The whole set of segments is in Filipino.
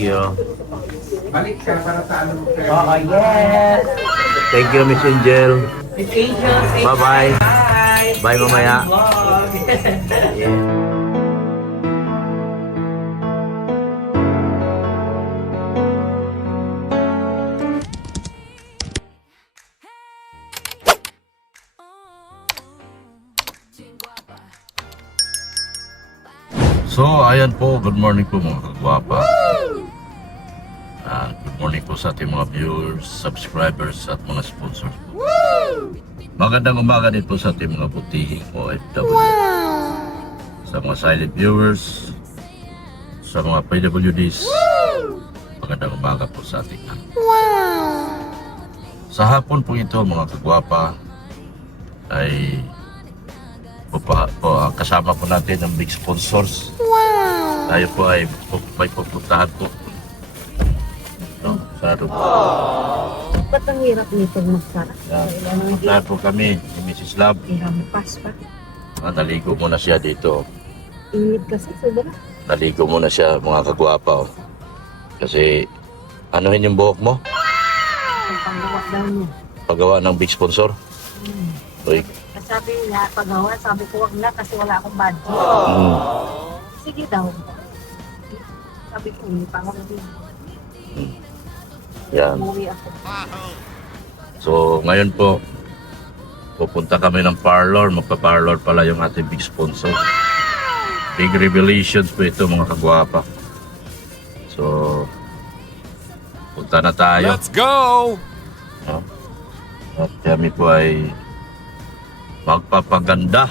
you. Balik ka para sa ano. Oo, yes. Thank you, Miss Angel. Miss Angel, say Bye-bye. bye. Bye mamaya. Vlog. Yeah. So, ayan po. Good morning po mga kagwapa. Good morning po sa ating mga viewers, subscribers at mga sponsors po. Magandang umaga din po sa ating mga butihing OFW. Sa mga silent viewers, sa mga PWDs, magandang umaga po sa ating lahat. Sa hapon po ito mga kagwapa ay kasama po natin ang big sponsors. Tayo po ay may pupuntahan po. No, sa Aruba. Ba't ang hirap nito magsara? Pupuntahan po kami ni Mrs. Love. Ihampas pa. Naligo muna siya dito. Init kasi, sobra. Naligo muna siya mga kagwapa. Kasi anuhin yung buhok mo? Ang panggawa daw niya. Paggawa ng big sponsor. Uy. Sabi niya, paggawa, sabi ko wag na kasi wala akong budget. Sige daw. Sabi ko, hindi pa ako din. Yan. Umuwi ako. So ngayon po, pupunta kami ng parlor. Magpa-parlor pala yung ating big sponsor. Big revelations po ito mga kagwapa. So, punta na tayo. Let's go! No? At kami po ay magpapaganda.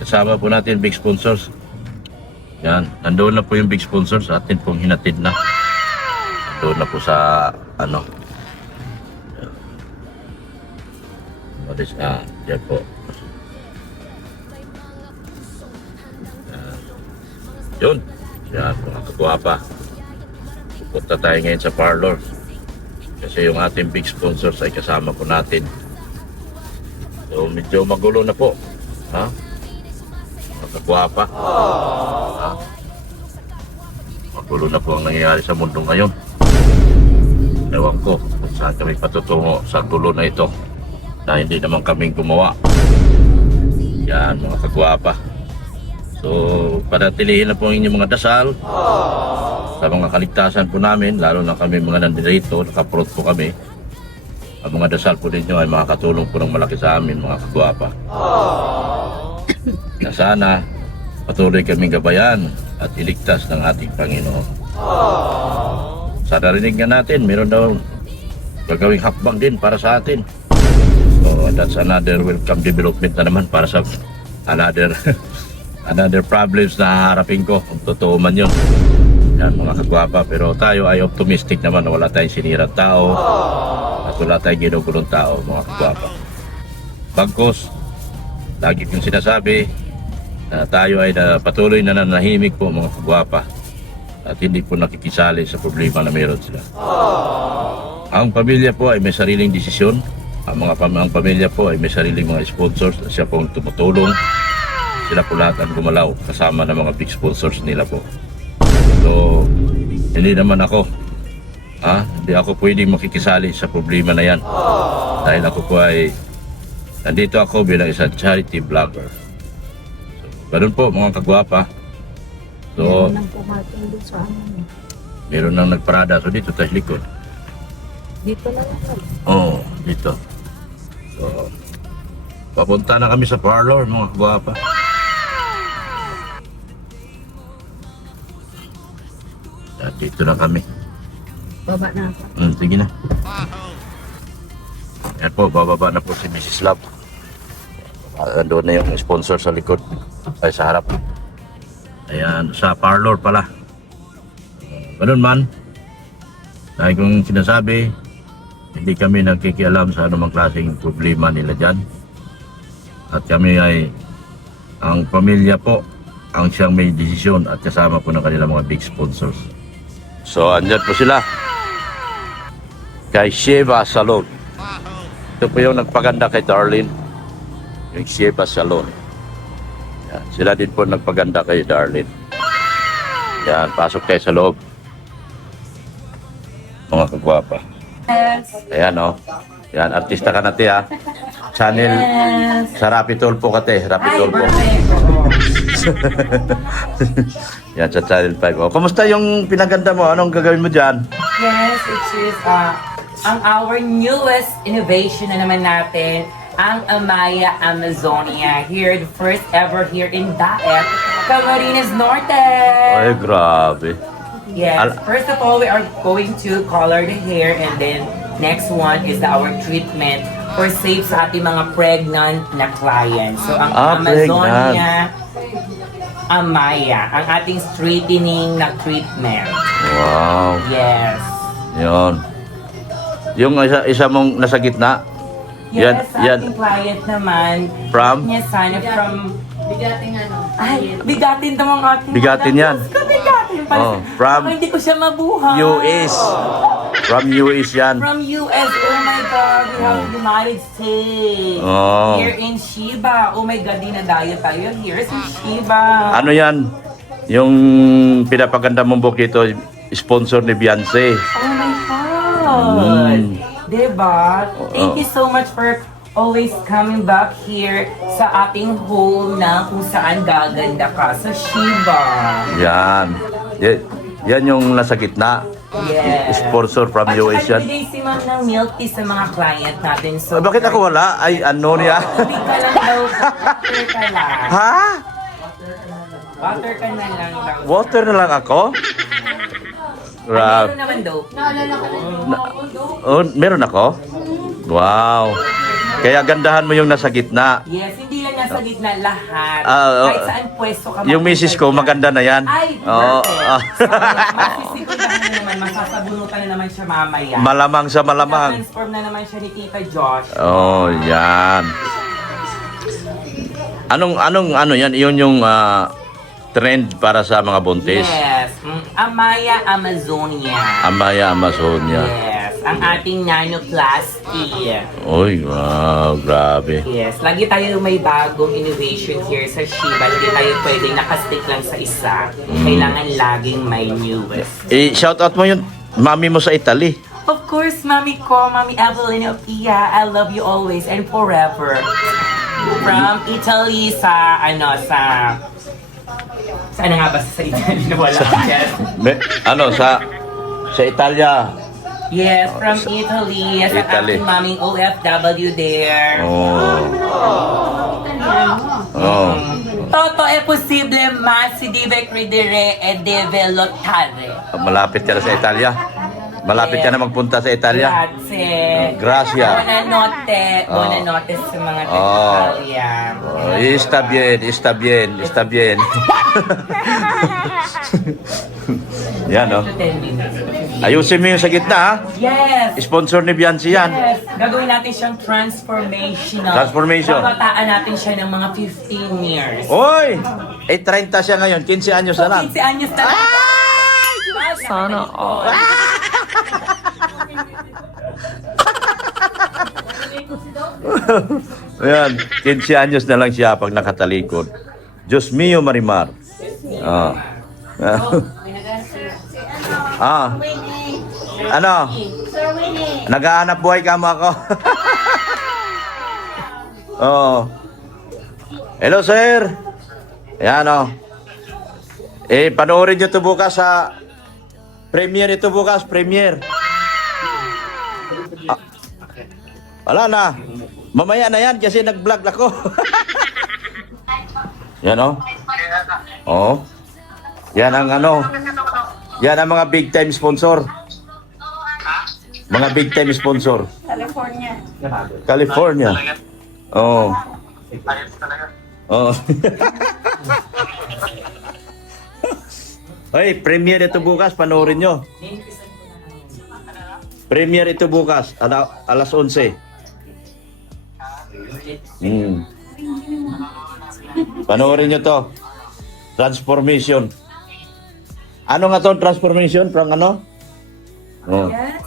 Kasama po natin big sponsors. Yan, nandoon na po yung big sponsors. Atin pong hinatid na. Nandoon na po sa ano. Yan po. Yun. Yan, mga kagwapa. Pupunta tayo ngayon sa parlor. Kasi yung ating big sponsors ay kasama po natin. So medyo magulo na po. Ha? Mga kagwapa. Ha? Magulo na po ang nangyayari sa mundo ngayon. Ewan ko kung saan kami patutungo sa gulo na ito na hindi naman kaming gumawa. Yan mga kagwapa. So, panatilihin na po ang inyong mga dasal sa mga kaligtasan po namin, lalo na kami mga nandito, nakaprot po kami. Ang mga dasal po ninyo ay makakatulong po ng malaki sa amin, mga kagwapa. Na sana patuloy kaming gabayan at iligtas ng ating Panginoon. Sa narinig nga natin, meron daw gagawing hakbang din para sa atin. So, that's another welcome development na naman para sa another problems na harapin ko, kung totoo man yun. Yan mga kagwapa, pero tayo ay optimistic naman na wala tayong sinirang tao at wala tayong ginugulong tao mga kagwapa. Bagkus, lagi kong sinasabi na tayo ay patuloy na nanahimik po mga kagwapa at hindi po nakikisali sa problema na meron sila. Ang pamilya po ay may sariling desisyon. Ang pamilya po ay may sariling mga sponsors na siya pong tumutulong. Sila po lahat ang gumalaw kasama ng mga big sponsors nila po. So, hindi naman ako. Hindi ako pwedeng makikisali sa problema na yan. Dahil ako po ay nandito ako bilang isang charity vlogger. So, ganun po mga kagwapa. So, Meron nang pumating doon sa amin. meron nang nagparada. So, dito tayo likod. Dito na lang. Oo, dito. So, papunta na kami sa parlor mga kagwapa. At dito na kami. Baba na ako. Sige na. Yan po, bababa na po si Mrs. Love. Doon na yung sponsor sa likod. Ay, sa harap. Ayan, sa parlor pala. Ganun man. Dahil kung sinasabi, hindi kami nagkikialam sa anumang klaseng problema nila dyan. At kami ay, ang pamilya po, ang siyang may desisyon at kasama po ng kanilang mga big sponsors. So, andyan po sila. Kay Sheva Salon. Ito po yung nagpaganda kay Darlene. Yung Sheva Salon. Yan. Sila din po nagpaganda kay Darlene. Yan, pasok kayo sa loob. mga kagwapa. Ayan, oh. Yan, artista ka na, te, ha? Channel sa Rapi Tulpo ka, te. Rapi Tulpo. Yan, sa Channel 5. Oh, kamusta yung pinaganda mo? Anong gagawin mo dyan? Yes, it is ang our newest innovation na naman natin, ang Amaya Amazonia. Here, the first ever here in Daet, Camarines Norte. Ay, grabe. Yes, first of all, we are going to color the hair and then next one is our treatment for safe sa ating mga pregnant na clients. So, ang Amazonia Amaya, ang ating straightening na treatment. Wow. Yes. Yun. Yung isa mong nasa gitna? Yes, sa ating client naman. From? Niya sana from... Bigatin to mga ating... Bigatin yan. Bigatin. Oh, from hindi ko siya mabuhay. US. From US yan. From US. Oh my God. We have United States. Oh. Here in Shiba. Oh my God. Dinadayo tayo here sa Shiba. Ano yan? Yung pinapaganda mong bukito, sponsor ni Beyonce. Oh my God. Diba? Thank you so much for always coming back here sa ating home na kung saan gaganda ka sa Shiba. Yan. Yan yung nasa gitna. Yes. Sponsor from US yan. At bigay si ma'am ng milk tea sa mga client natin. So, Bakit ako wala? Ay, ano niya? Tubig ka lang daw. Water ka lang. Ha? Water ka na lang daw. Water na lang ako? Meron naman daw. Oh, meron ako? Wow. Kaya gandahan mo yung nasa gitna. Yes, hindi lang nasa gitna lahat. Ah, Kahit saan pwesto ka. Yung misis ko, maganda na yan. Ay, Oo. perfect. Masisiguran na naman, masasabunutan na naman siya mamaya. Malamang sa malamang. Transform na naman siya ni Tita Josh. Oh, yan. Ano yan? Yun yung trend para sa mga buntis. Yes. Amaya Amazonia. Amaya Amazonia. Yes. Ang ating nanoplasty. Uy, wow, grabe. Yes. Lagi tayo may bagong innovation here sa Shiba. Hindi tayo pwedeng nakastick lang sa isa. Kailangan laging may newest. Shoutout mo yung mami mo sa Italy. Of course, mami ko, Mami Evelyn of Pia, I love you always and forever. From Italy sa saan nga ba sa Italy na wala? Yes. Sa Italia. Yes, from Italy. Yes, ang Italy. aking maming OFW there. Oh. Toto è possibile ma si deve credere e deve lottare. Malapit ka na sa Italia. Malapit ka na magpunta sa Italia. Grazie. Grazie. Buonanotte sa mga taga-Italia. Está bien. Yan, oh. 10 minutes. Ayusin mo yung sa gitna, ha? Yes! Sponsor ni Beyonce yan. Yes! Gagawin natin siyang transformational. Transformation. Babataan natin siya ng mga 15 years. Oy! 30 siya ngayon. 15 anyos na lang. 15 anyos na lang. Sana all. Ayan, 15 anyos na lang siya pag nakatalikod. Diyos mio, Marimar. Ano? Naghahanap buhay ka mo ako? Oo. Hello, sir. Ayan, oh. Panoorin nyo ito bukas sa premiere ito bukas, premiere. Wala na. Mamaya na yan kasi nag-vlog ako. Yan, oh. Oh. Yan ang yan ang mga big time sponsor. Mga big time sponsor. California. Oh. Oh. Hoy, premiere ito bukas, panoorin nyo. Premiere ito bukas, alas 11. Panoorin nyo to. Transformation. Ano nga to, transformation? From ano? Oh. Yes.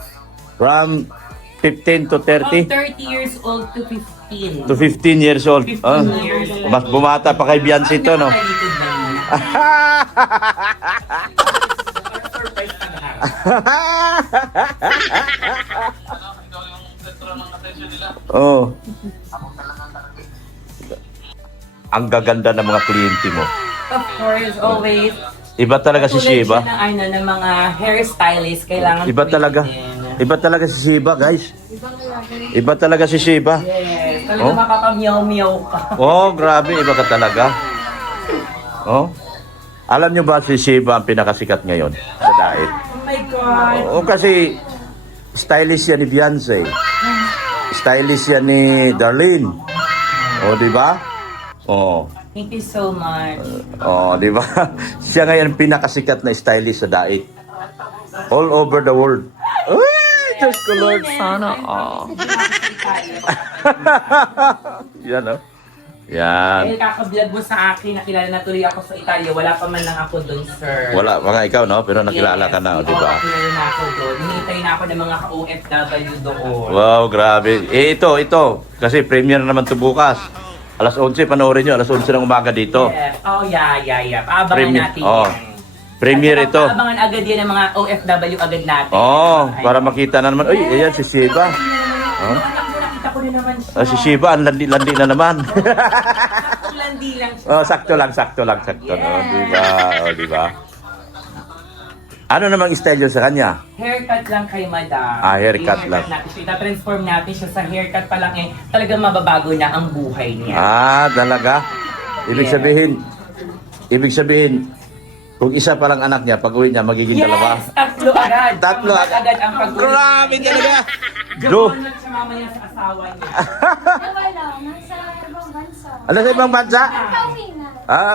From 15 to 30? From 30 years old to 15. To 15 years old. 15 years old. Mas bumata pa kay Beyonce to, no? Surprise pa Oh. Ang gaganda ng mga kliyente mo. Of course, always. Iba talaga si Tulad Shiba. siya ng mga hairstylist, kailangan Iba talaga. tweetin. Iba talaga si Shiba, guys. Iba talaga si Shiba. Yes, talaga Oh. mapapamyaw-meow ka. Oh, grabe. Iba ka talaga. Oh. Alam nyo ba si Shiba ang pinakasikat ngayon sa diet? Oh my God. Oo, kasi stylish yan ni Beyonce. Stylish yan ni Darlene. O, di ba? O, Thank you so much. di ba? Siya ngayon pinakasikat na stylist sa daig. All over the world. Uy, Diyos ko Lord, sana. Yan, o. Yan. Dahil kakablog mo sa akin, nakilala na tuloy ako sa Italia. Wala pa man lang ako doon, sir. Wala, mga ikaw, no? Pero nakilala ka na, o, di ba? Oo, nakilala na ako doon. Hinihintay na ako ng mga ka-OFW doon. Wow, grabe. Ito. Kasi premiere naman to bukas. Alas 11, panoorin nyo. Alas 11 ng umaga dito. Yes. Oh, yeah. Paabangan Premiere. natin Oh. yan. Premiere At ito. paabangan agad yan ng mga OFW agad natin. Para makita na naman. Uy, ayan si Shiba. Oh. Nakita ko na naman siya. Si Shiba, ang landi-landi na naman. Landi lang siya. Sakto lang. Yes. Di ba? Ano namang style yun sa kanya? Haircut lang kay madam. Haircut lang. Natin siya. Ita-transform natin siya sa haircut pa lang talagang mababago na ang buhay niya. Talaga? Ibig Yes. sabihin, kung isa pa lang anak niya, pag-uwi niya, magiging dalawa. Tatlo agad. Tatlo agad. agad ang pag-uwi. Grabe talaga. Jokon lang siya mamaya sa asawa niya. Wala, nasa ibang bansa. Ano sa ibang bansa? Pauwi na.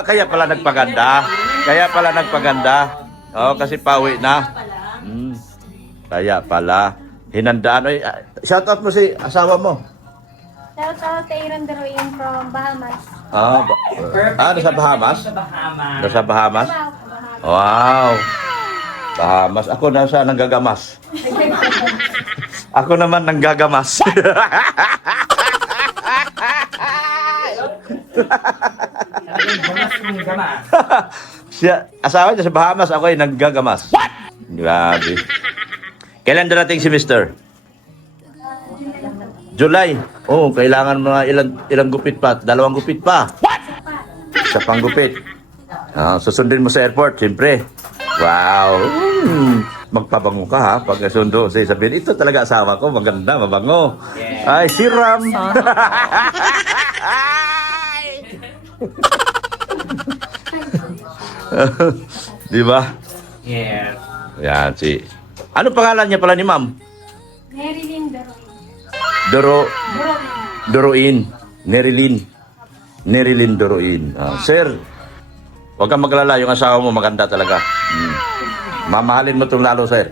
Kaya pala nagpaganda. Kasi pauwi na. Kaya pala. Hinandaan. Oy, shout out mo si asawa mo. Shout out kay Aaron Deroin from Bahamas. Nasa Bahamas? Sa Bahamas. Nasa Bahamas? Bahamas. Wow. Bahamas. Ako nasa nanggagamas. Ako naman nanggagamas. Talagang gamas yung gamas. Asawa niya sa Bahamas, ako ay nanggagamas. What? Grabe. Kailan darating si Mister? July. Kailangan mga ilang gupit pa. 2 gupit pa. What? Isa pang gupit. Susundin mo sa airport, siyempre. Wow. Magpabango ka ha. Pag nasundo, sabihin, ito talaga asawa ko. Maganda, mabango. Yeah. Ay, siram. Di ba? Yes. Yan, Ano pangalan niya pala ni ma'am? Marilyn Deroin. Doroin. Nerilyn Doroin. Sir, huwag kang maglala. Yung asawa mo maganda talaga. Mamahalin mo itong lalo, sir.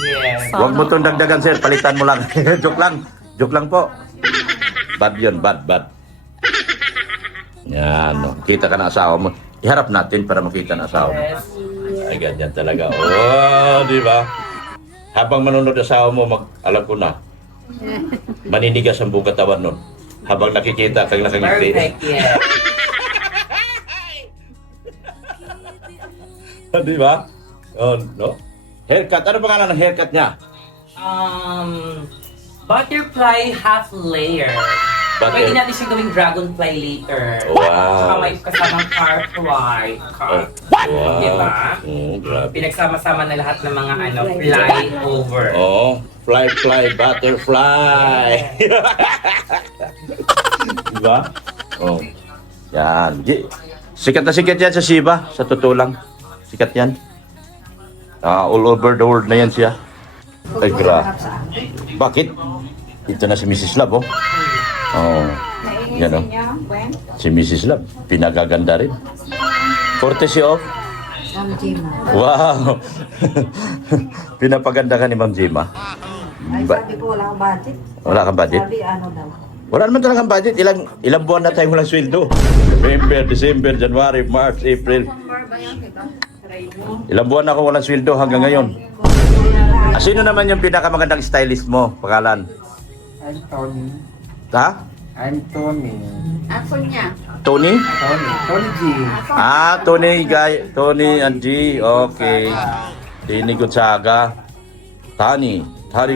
Yes. Huwag mo itong dagdagan, sir. Palitan mo lang. Joke lang po. Bad yun, bad. Yan, no. Kita ka ng asawa mo. Iharap natin para makita ng asawa mo. Yes. Ay, ganyan talaga. Di ba? Habang manonood asawa mo, alam ko na. Maninigas ang buong katawan nun. Habang nakikita kang nakangiti. Perfect, yes. Di ba? No? Haircut. Ano pangalan ng haircut niya? Butterfly half layer. Pwede natin siya gawing dragonfly later. Wow. Saka may kasamang firefly. Wow. Diba? Grabe. Pinagsama-sama na lahat ng mga fly over. Fly, butterfly. Diba? Yan. Sikat na sikat yan sa Shiba. Sa totoo lang. Sikat yan. All over the world na yan siya. Ay, Bakit? Ito na si Mrs. Love, Yan, Si Mrs. Love. Pinagaganda rin. Courtesy of? Wow! Pinapaganda ka ni Ma'am Jima. Sabi ko wala akong budget. Wala kang budget? Sabi ano daw. Wala naman talagang budget. Ilang buwan na tayo walang sweldo. November, December, January, March, April. Ilang buwan na ako walang sweldo hanggang ngayon. Sino naman yung pinakamagandang stylist mo? Pangalan? Anthony. Ha? Anthony. Ako niya. Tony? Tony G. Tony and G. Okay. Tini Gonzaga. Tani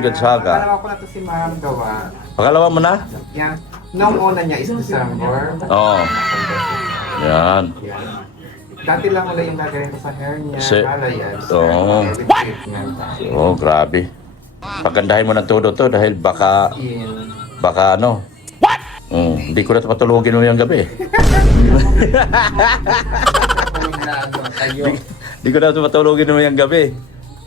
Gonzaga. Pangalawa ko na to si Ma'am gawa. Pangalawa mo na? Yan. Nung una niya is December. Oo. Yan. Yan. Dati lang wala yung gaganito sa hair niya. Yan. Oo. Oh, grabe. Pagandahin mo ng todo to dahil baka ano. What? Hindi ko na patulogin mo yung gabi. Hindi ko na patulogin mo yung gabi.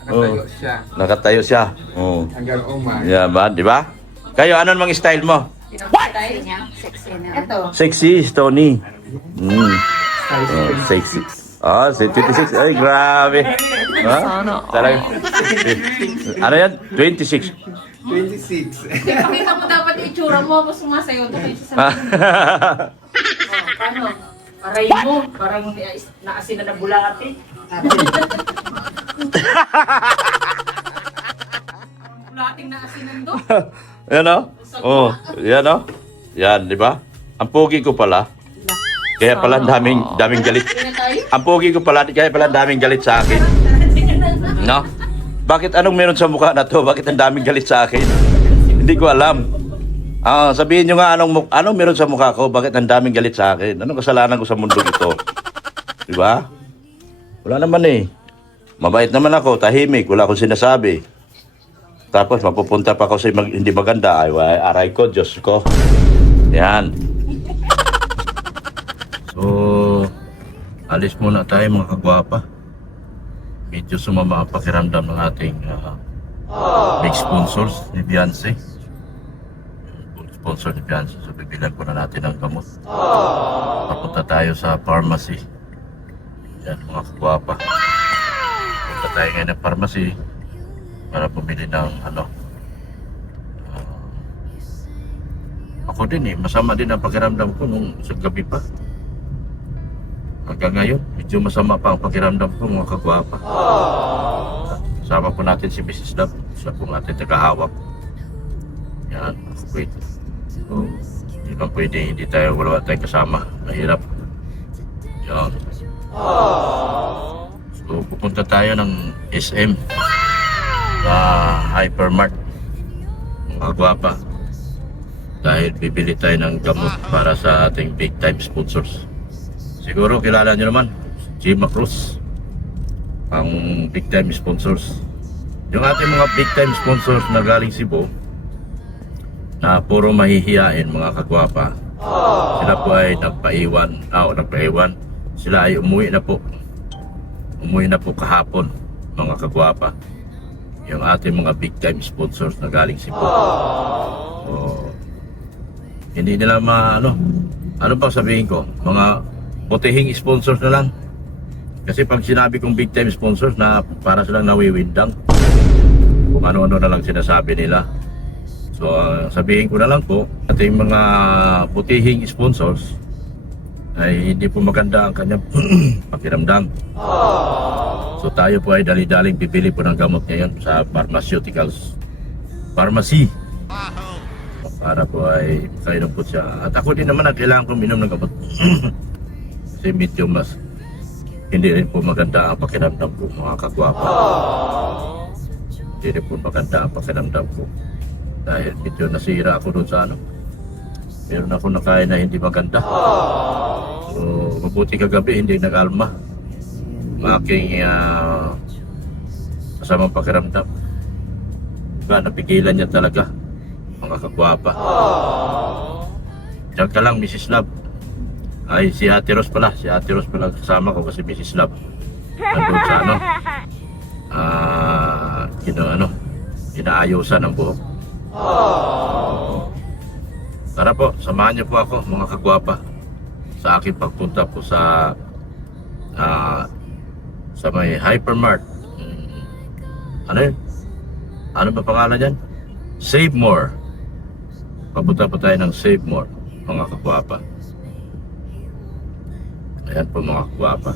Nakatayo siya. Nakatayo siya. Oh. Hanggang umay. Yeah, ba? Di ba? Kayo, ano namang style mo? Style niya. Sexy na. Ito. Sexy, Tony. Sexy. Ah, 26. Ay, grabe. Ha? Talaga. Ano yan? 26. 26. Pakita mo dapat itsura mo. Tapos sumasayo ito kayo sa Paano? Aray mo, parang naasin na bulati. Bulating naasinan do. Yan o? Oh, yan o? Yan, di ba? Ang pogi ko pala. Kaya pala daming galit. Ang pogi ko pala, kaya pala daming galit sa akin. No? Bakit anong meron sa mukha na to? Bakit ang daming galit sa akin? Hindi ko alam. Sabihin nyo nga anong meron sa mukha ko? Bakit ang daming galit sa akin? Anong kasalanan ko sa mundo ito? Di ba? Wala naman eh. Mabait naman ako, tahimik, wala akong sinasabi. Tapos mapupunta pa ako sa hindi maganda. Ay, aray ko, Diyos ko. Yan. So, alis muna tayo mga kagwapa. Medyo sumama ang pakiramdam ng ating big sponsors ni Beyonce. Sponsor ni Beyonce. So, bibilan ko na natin ang gamot. Papunta tayo sa pharmacy. Yan mga kagwapa. Punta tayo ngayon ng pharmacy para bumili ng ako din masama din ang pakiramdam ko nung sa gabi pa. Hanggang ngayon, medyo masama pa ang pakiramdam ko mga kagwapa. Sama po natin si Mrs. Love. Siya po natin tagahawak. Yan, wait. So, hindi lang pwede, hindi wala tayong kasama. Mahirap. Yan. So, pupunta tayo ng SM. Hypermart. Mga kagwapa. Dahil bibili tayo ng gamot para sa ating big time sponsors. Siguro kilala nyo naman, Gima Cruz, ang big time sponsors. Yung ating mga big time sponsors na galing Cebu, na puro mahihiyain mga kagwapa. Sila po ay nagpaiwan. Sila ay umuwi na po. Umuwi na po kahapon mga kagwapa. Yung ating mga big time sponsors na galing Cebu. So, hindi nila ano bang sabihin ko? Mga putihing sponsors na lang. Kasi pag sinabi kong big time sponsors na para silang nawiwindang. Kung ano-ano na lang sinasabi nila. So sabihin ko na lang po, ating mga putihing sponsors ay hindi po maganda ang kanyang pakiramdam. So tayo po ay dali-daling bibili po ng gamot ngayon sa pharmaceuticals. Pharmacy. Para po ay kainom po siya. At ako din naman kailangan kong minom ng gamot. Kasi medyo hindi rin po maganda ang pakiramdam ko mga kagwapa. Hindi rin po maganda ang pakiramdam ko. Dahil medyo nasira ako doon sa meron ako nakain na hindi maganda. So mabuti kagabi hindi nag-alma. Aking masamang pakiramdam. Napigilan niya talaga mga kagwapa. Diyan ka lang Mrs. Love. Ay, si Ate Rose pala. Si Ate Rose pala kasama ko kasi Mrs. Love. Nandun sa inaayusan ng buhok. Tara po, samahan niyo po ako mga kagwapa sa aking pagpunta po sa may Hypermart. Ano yun? Ano ba pangalan yan? Save More. Papunta po tayo ng Save More mga kagwapa. Ayan po mga kagwapa.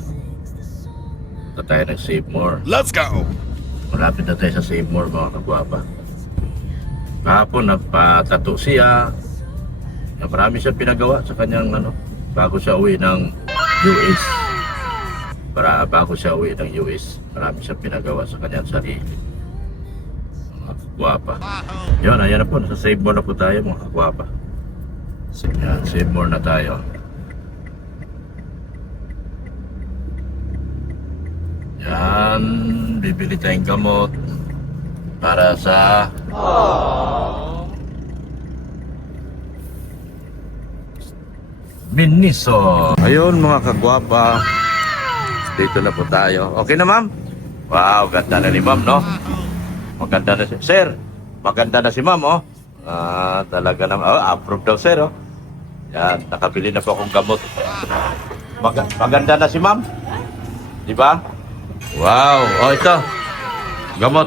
Punta tayo ng Save More. Let's go! Malapit na tayo sa Save More mga kagwapa. Kahapon nagpatato siya. Marami siya pinagawa sa kanyang bago siya uwi ng US. Bago siya uwi ng US. Marami siyang pinagawa sa kanyang sarili. Mga kagwapa. Yun, ayan na po. Nasa save more na po tayo mga kagwapa. Yan, save more na tayo. Yan, bibili tayong gamot para sa Miniso. Ayun mga kagwapa, dito na po tayo. Okay na ma'am? Wow, ganda na ni ma'am, no? Maganda na si sir. Maganda na si ma'am, oh. Talaga naman. Oh, approve daw sir, oh. Yan, nakabili na po akong gamot. Maganda na si ma'am. Di ba? Wow. Oh, ito. Gamot.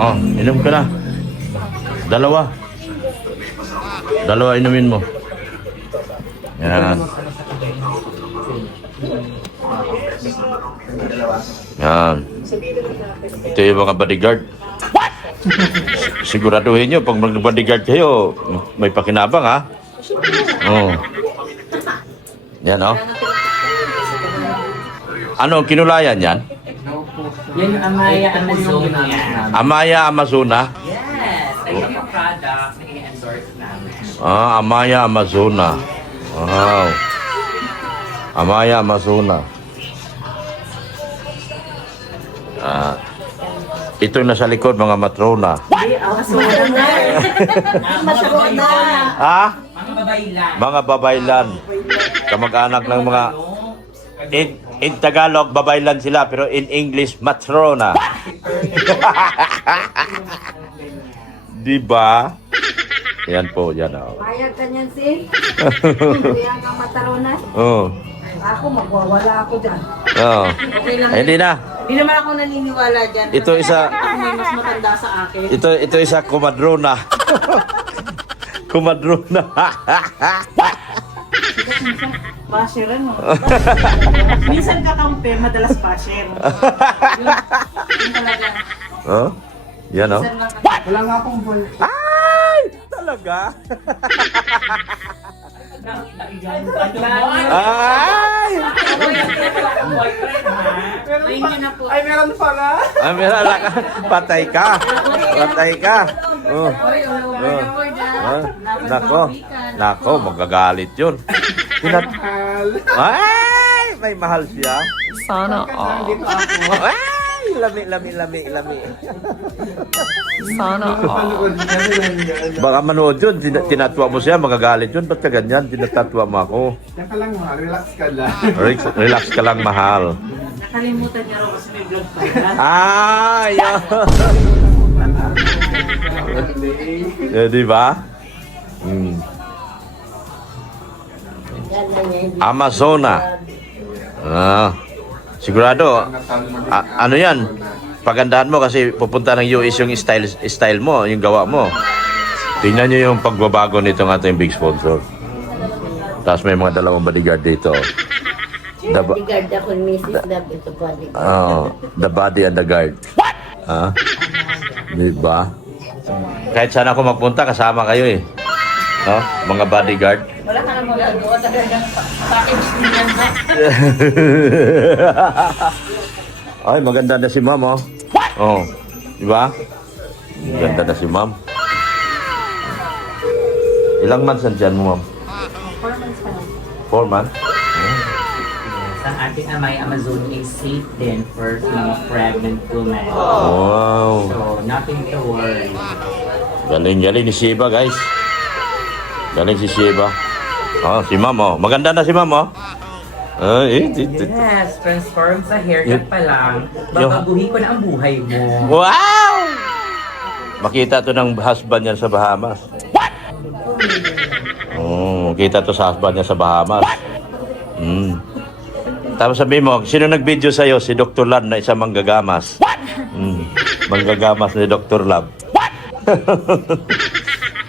Oh, inom ka na. Dalawa inumin mo. Yan. Yan. Ito yung mga bodyguard. Siguraduhin nyo, pag mag-bodyguard kayo, may pakinabang, ha? Oh. Yan, oh. Ano, kinulayan yan? Yan yung Amaya Amazona. Amaya Amazona? Yes! Ayun yung product na i-endorse namin. Amaya Amazona. Wow. Amaya Amazona. Ito yung nasa likod, mga matrona. Ha? Mga babaylan. Mga babaylan. Kamag-anak ng mga... In Tagalog, babaylan sila, pero in English, matrona. Diba? Yan po, yan. Oh. Bayag ka niyan, sis. Kuya ka mataronas. Oh. Ako, magwawala ako dyan. Oh. Okay lang. Ay, hindi na. Hindi naman ako naniniwala dyan. Ito isa... Ako may mas matanda sa akin. Ito isa kumadrona. Kumadrona. Basher, ano? Minsan kakampi, madalas basher. Yun talaga. Oh? Yan, oh. Wala nga akong ball. Ay! Talaga? Ay! Ay, meron pala. Ay, meron ka. Patay ka. Patay ka. Oh. Oh. Oh. Nako. Nako, magagalit yun. Mahal. Ay! May mahal siya. Sana all. Dito ako. Ay! Lami. Sana all. Panood kasi lang yan. Baka manood yun. Tinatwa mo siya, magagalit yun. Ba't ka ganyan? Tinatatwa mo ako. Yan ka lang, mahal. Relax ka lang. Relax ka lang, mahal. Nakalimutan niya raw kasi may vlog pa. Ah, yun. Di ba? Amazona. Sigurado. Ano yan? Pagandahan mo kasi pupunta ng US yung style mo, yung gawa mo. Tingnan nyo yung pagbabago nitong ating big sponsor. Tapos may mga dalawang bodyguard dito. Bodyguard ako ni Mrs. Love ito bodyguard. The body and the guard. Ah? Di ba? Kahit saan ako magpunta, kasama kayo eh. No? Mga bodyguard. Wala ka nang magagawa talaga. Package niya na. Ay, maganda na si ma'am, oh. Oh, di ba? Maganda na si ma'am. Ilang months nandiyan mo, ma'am? 4 months pa lang. 4 months? Ang ating Amaya Amazon is safe din for mga pregnant women. Wow. So, nothing to worry. Galing ni Shiba, guys. Galing si Shiba. Oh, si ma'am, oh. Maganda na si ma'am, oh. Yes, transform sa haircut pa lang. Babaguhin ko na ang buhay mo. Wow! Makita to ng husband niya sa Bahamas. Oh, makita to sa husband niya sa Bahamas. Tapos sabihin mo, sino nag-video sa'yo? Si Dr. Lab na isang manggagamas. Manggagamas ni Dr. Lab.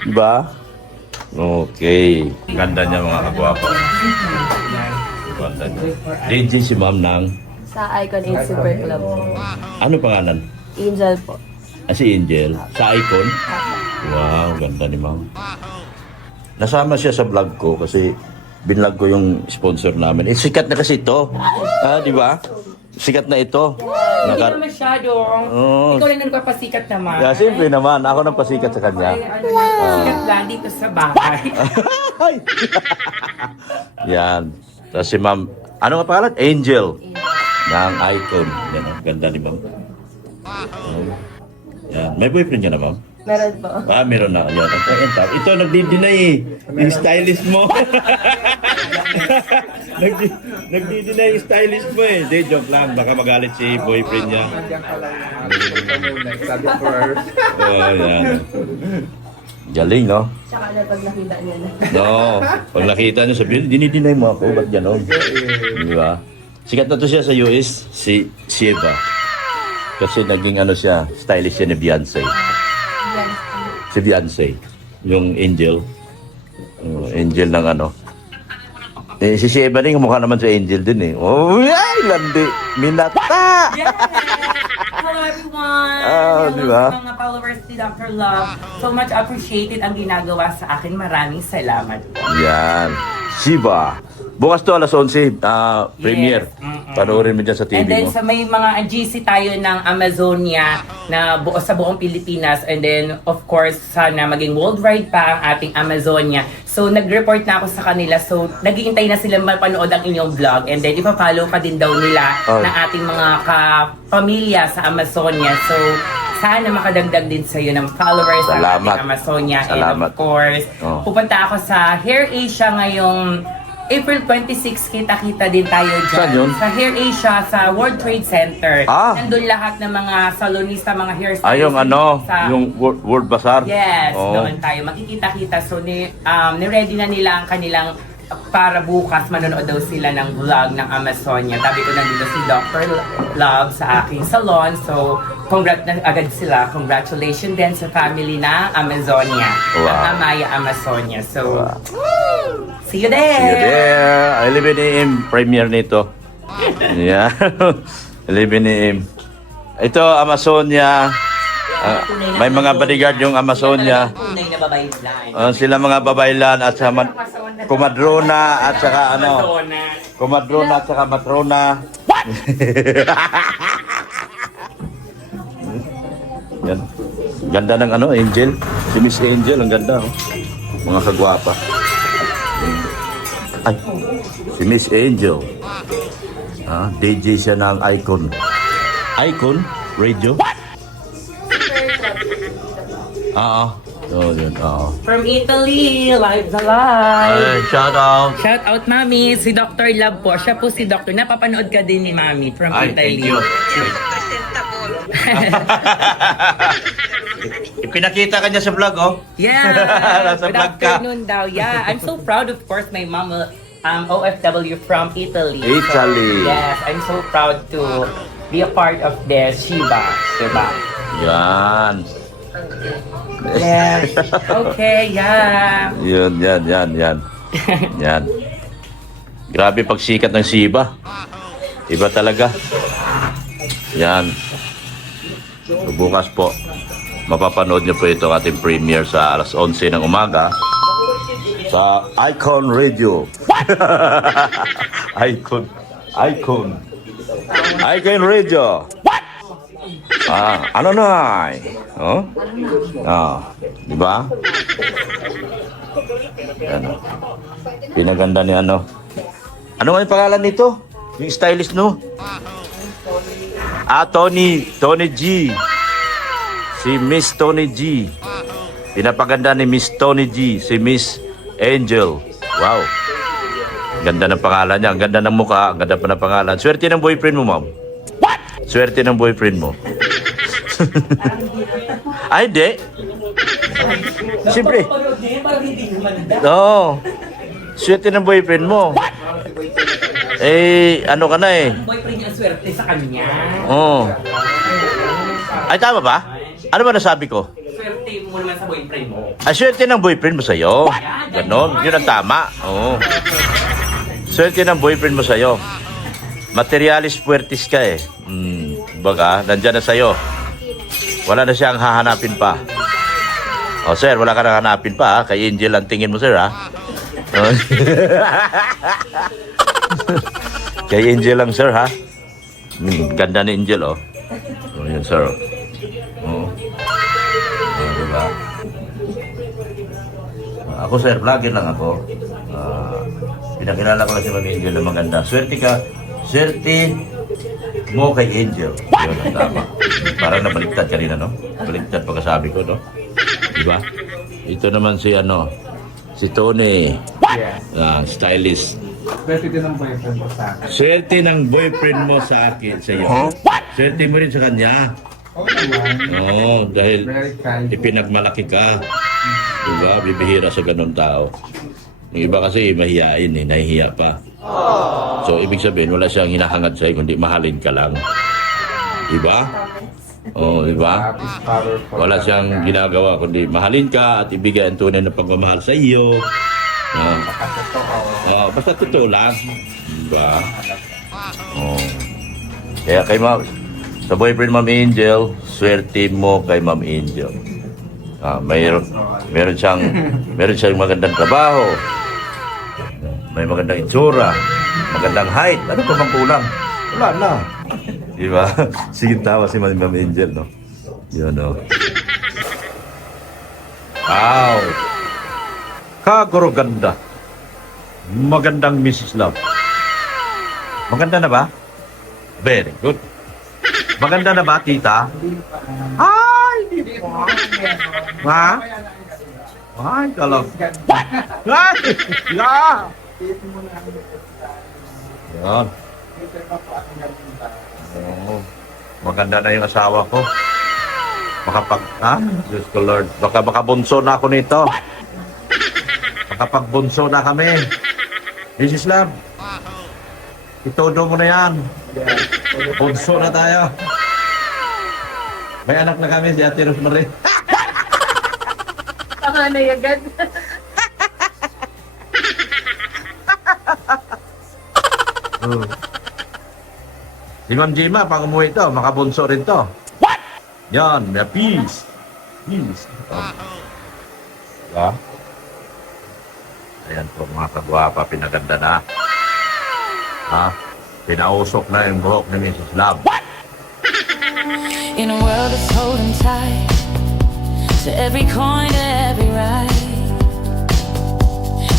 Diba? Okay. Ganda niya mga kagwapo. Ganda niya. DJ si ma'am ng... Sa Icon 8 Super Club. Ano pangalan? Angel po. Si Angel. Sa Icon? Wow, ganda ni ma'am. Nasama siya sa vlog ko kasi binlog ko yung sponsor namin. Sikat na kasi ito. Di ba? sikat na ito. Hindi naman masyado. Oo. Ikaw lang nagpapasikat naman. Yeah, siyempre naman. Ako nang pasikat sa kanya. Ay, ano lang, sikat lang dito sa bahay. Yan. Tapos si ma'am, ano nga pangalan? Angel. Ng Icon. Yan, ang ganda ni ma'am. Yan. May boyfriend ka na, ma'am? Meron po. Meron na. Yan. Ito, nagdi-deny yung stylist mo. Nagdi-deny yung stylist mo eh. Hindi, joke lang. Baka magalit si boyfriend niya. Nandiyan ka lang. Sabi first. Oh, yan. Galing, no? Tsaka na pag nakita niya na. No. Pag nakita niyo, sabihin, dinidinay mo ako. Ba't gano'n? Di ba? Sikat na to siya sa US, si Sheba. Kasi naging ano siya, stylist siya ni Beyonce. Si Beyonce. Yung Angel. Angel ng ano. Si Sheba rin, mukha naman si Angel din eh. Oh, ay, landi. Minata! Yes! Hello everyone! Hello diba? sa mga followers ni Dr. Love. So much appreciated ang ginagawa sa akin. Maraming salamat po. Yan. Sheba. Bukas to alas 11, premiere. Panoorin mo dyan sa TV And then mo. sa may mga GC tayo ng Amazonia na buo sa buong Pilipinas, and then of course sana maging worldwide pa ang ating Amazonia. So nag-report na ako sa kanila, so naghihintay na sila mapanood ang inyong vlog, and then ipa-follow ka din daw nila ng ating mga kapamilya sa Amazonia. So sana makadagdag din sa iyo ng followers sa Salamat. ating Amazonia. And Salamat. of course, pupunta ako sa Hair Asia ngayong April 26, kita-kita din tayo dyan. Saan yun? Sa Hair Asia, sa World Trade Center. Ah. Nandun lahat ng mga salonista, mga hairstylists. Yung ano, sa- yung World Bazaar. Yes, Oo. doon tayo. Makikita-kita. So, ni-ready na nila ang kanilang para bukas manonood daw sila ng vlog ng Amazonia. Tabi ko nandito si Dr. Love sa aking salon. So, congrats na agad sila. Congratulations din sa family na Amazonia. Wow. Ang Amaya Amazonia. So, see you there! See you there. 11 AM premiere nito. Yeah. 11 AM. Ito, Amazonia. May mga bodyguard yung Amazonia. Tunay na babaylan. Sila mga babaylan at sa kumadrona at saka ano. Kumadrona at saka matrona. Yan. Ganda ng ano, Angel. Si Miss Angel, ang ganda. Oh. Mga kagwapa. Ay, si Miss Angel. DJ siya ng Icon. Icon? Radio? What? Yun. From Italy, live the live. Ay, shout out. Shout out, Mami. Si Dr. Love po. Siya po si Dr. Napapanood ka din ni Mami from Ay, Italy. thank you. Ipinakita ka niya sa vlog, oh. Yeah. Nasa Good vlog ka. afternoon daw. Yeah. I'm so proud, of course, my mom OFW from Italy. Italy. So, yes, I'm so proud to be a part of this Shiba. Diba? Yan. Yes. Okay, yeah. Yan. Yan. Grabe pagsikat ng Shiba. Iba talaga. Yan. So, bukas po, mapapanood niyo po ito ating premiere sa alas 11 ng umaga sa Icon Radio. Icon Radio. Ano na? Oh? Di ba? Ano? Pinaganda ni ano? Ano nga yung pangalan nito? Yung stylist, no? Tony G. Si Miss Tony G. Pinapaganda ni Miss Tony G. Si Miss Angel. Wow. Ganda ng pangalan niya. Ang ganda ng mukha. Ang ganda pa ng pangalan. Swerte ng boyfriend mo, ma'am. What? Swerte ng boyfriend mo. Ay, hindi. Siyempre. Oo. Swerte ng boyfriend mo. Ano ka na eh. Boyfriend niya ang swerte sa kanya. Oo. Ay, tama ba? Ano ba nasabi ko? Swerte mo naman sa boyfriend mo. Ay, swerte ng boyfriend mo sa'yo. Ganon. Yun ang tama. Oo. Swerte ng boyfriend mo sa'yo. Materialis puertis ka eh. Baga, nandyan na sa'yo. Wala na siyang hahanapin pa. O, sir, wala ka na hanapin pa ha. Kay Angel ang tingin mo, sir, ha? Kay Angel lang, sir, ha? Ganda ni Angel, oh. Oh, yun, sir. Oh. Oh, diba? Ako, sir, vlogger lang ako. Pinakilala ko lang si Ma'am Angel na maganda. Swerte ka. Swerte mo kay Angel. Yun, ang tama. Parang nabaliktad kanina, no? Baliktad pagkasabi ko, no? Diba? Ito naman si, si Tony. Yeah. Stylist. Swerte din ang boyfriend ko sa akin. Swerte ng boyfriend mo sa akin, sa iyo. Swerte mo rin sa kanya. Oo naman. Oo, dahil Very kind. ipinagmalaki ka. Diba? Bibihira sa ganun tao. Yung iba kasi mahihain eh, nahihiya pa. So, ibig sabihin, wala siyang hinahangad sa'yo, kundi mahalin ka lang. Diba? Oo, diba? Love is powerful. Wala siyang ginagawa, kundi mahalin ka at ibigay ang tunay na pagmamahal sa iyo. Basta totoo lang. Diba? Oh. Kaya kay Ma'am, sa boyfriend Ma'am Angel, swerte mo kay Ma'am Angel. Meron siyang magandang trabaho. May magandang itsura, magandang height. Ano pa bang kulang? Wala na. Diba? Sige, tawa si Ma'am Angel, no? Yun, no? Wow! Kaguro ganda. Magandang Mrs. Love. Maganda na ba? Very good. Maganda na ba, tita? Ay! Hindi pa. Ha? Ay, kalang. Ay! Yeah! Yan. Oo. Maganda na yung asawa ko. Diyos ko Lord. Baka bunso na ako nito. Makapagbunso na kami. Mrs. Love. Itodo mo na yan. Bunso na tayo. May anak na kami, si Ate Rosemary. Tama na yagad. Si Ma'am Jima, pag umuwi ito, makabunso rin to. What? Yan, may peace. Peace. Diba? Ayan po mga kagwapa, pinaganda na. Pinausok na yung buhok ni Mrs. Love. In a world that's holding tight to every coin, to every right,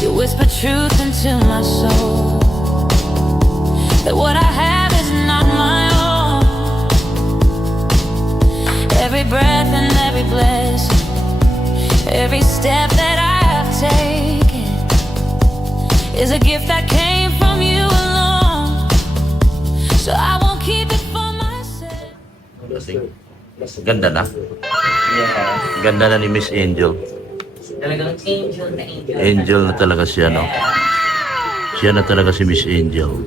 you whisper truth into my soul, that what I have is not my own. Every breath and every blessing, every step that I have taken is a gift that came from you alone. So I won't keep it for myself. Ganda na. Yes. Ganda na ni Miss Angel. Talagang angel na angel. Angel na talaga siya, no? Siya na talaga si Miss Angel.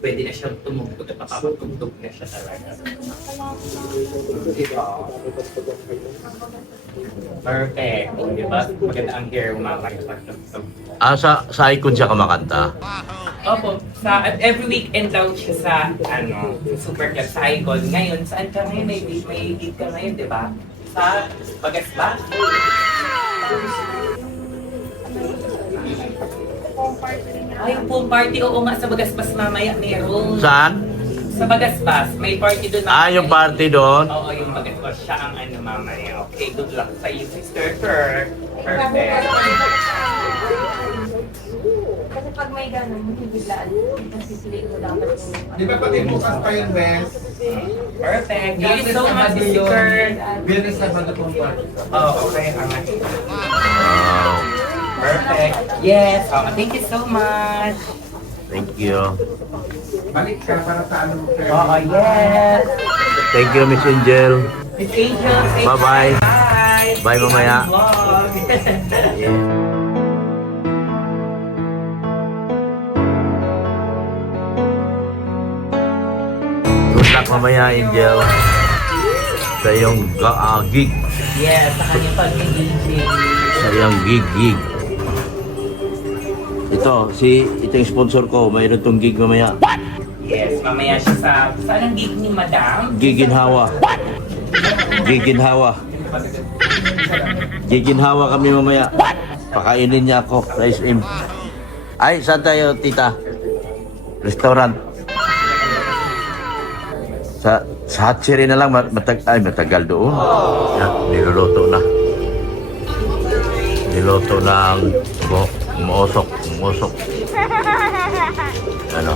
Pwede na siyang tumugtog at makapagtugtog na siya talaga. Perfect. Di ba? Maganda ang hair mo makakapagtugtog. Sa icon siya kumakanta. Opo. At every weekend daw siya sa, Super Club sa Icon. Ngayon, saan ka ngayon? May gig ka ngayon, di ba? Sa Bagasbas. Ay, yung pool party, oo nga, sa Bagasbas mamaya meron. Saan? Sa Bagasbas, may party doon. Yung party doon? Oo, yung Bagasbas, siya ang mamaya. Okay, good luck sa iyo, sister. Perfect. Kasi pag may ganun, hindi biglaan. Kasi sila mo dapat. Di ba pati bukas pa yun, Bes? Perfect. Thank you so much, sister. Biyernes na ba na kung Okay, angat. Wow. Perfect. Yes. Thank you so much. Thank you. Balik ka para sa ano mo. Yes. Thank you, Miss Angel. Miss Angel, say Bye-bye. bye. Bye, mamaya. Vlog. Good luck mamaya, Angel. Sa iyong gig. Yes, sa kanyang pag-DJ. Sa iyong gig. Ito yung sponsor ko. Mayroon tong gig mamaya. Yes, mamaya siya saan ang gig ni Madam? Giginhawa. Giginhawa kami mamaya. Pakainin niya ako sa SM. Ay, saan tayo, tita? Restaurant. Sa hatchery na lang, matagal doon. Yan, niluluto na. Niluto na ang umuusok. Ano?